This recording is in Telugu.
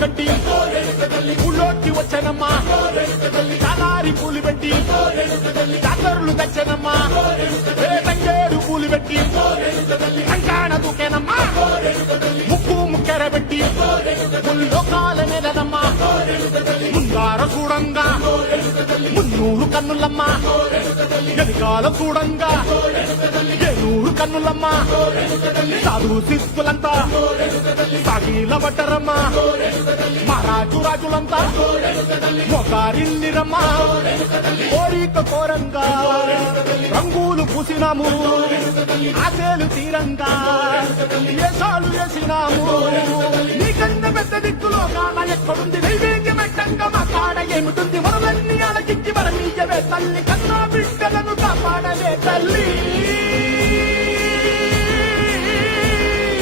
కట్టి ఊళ్ళోకి వచ్చానమ్మా చాలారి పూలు పెట్టి జాతరులు తెచ్చానమ్మా తంగేడు పూలు పెట్టి కంకాణ దూకేనమ్మా ముక్కు ముక్కెర పెట్టి ముల్లోకాల మీదనమ్మా ముందార చూడంగా మున్నూరు కన్నులమ్మా ఎదికాల చూడంగా ఏనూరు కన్నులమ్మా సాధు శిస్తులంతా సాగిల పట్టరమ్మా మహారాజు రాజులంతా ఒకరిల్లిరమ్మా కోరిక కోరంగా రంగులు పూసినాము ఆశలు తీరంగా వేషాలు వేసినాము నీకన్నా పెద్ద దిక్కులో కాన ఎక్కడుంది నైవేద్యమెట్టంగా మా కాడ ఏమిటుంది మనలన్నీ అలకించి మన నీయవే తల్లి కన్నా బిడ్డలను కాపాడలే తల్లి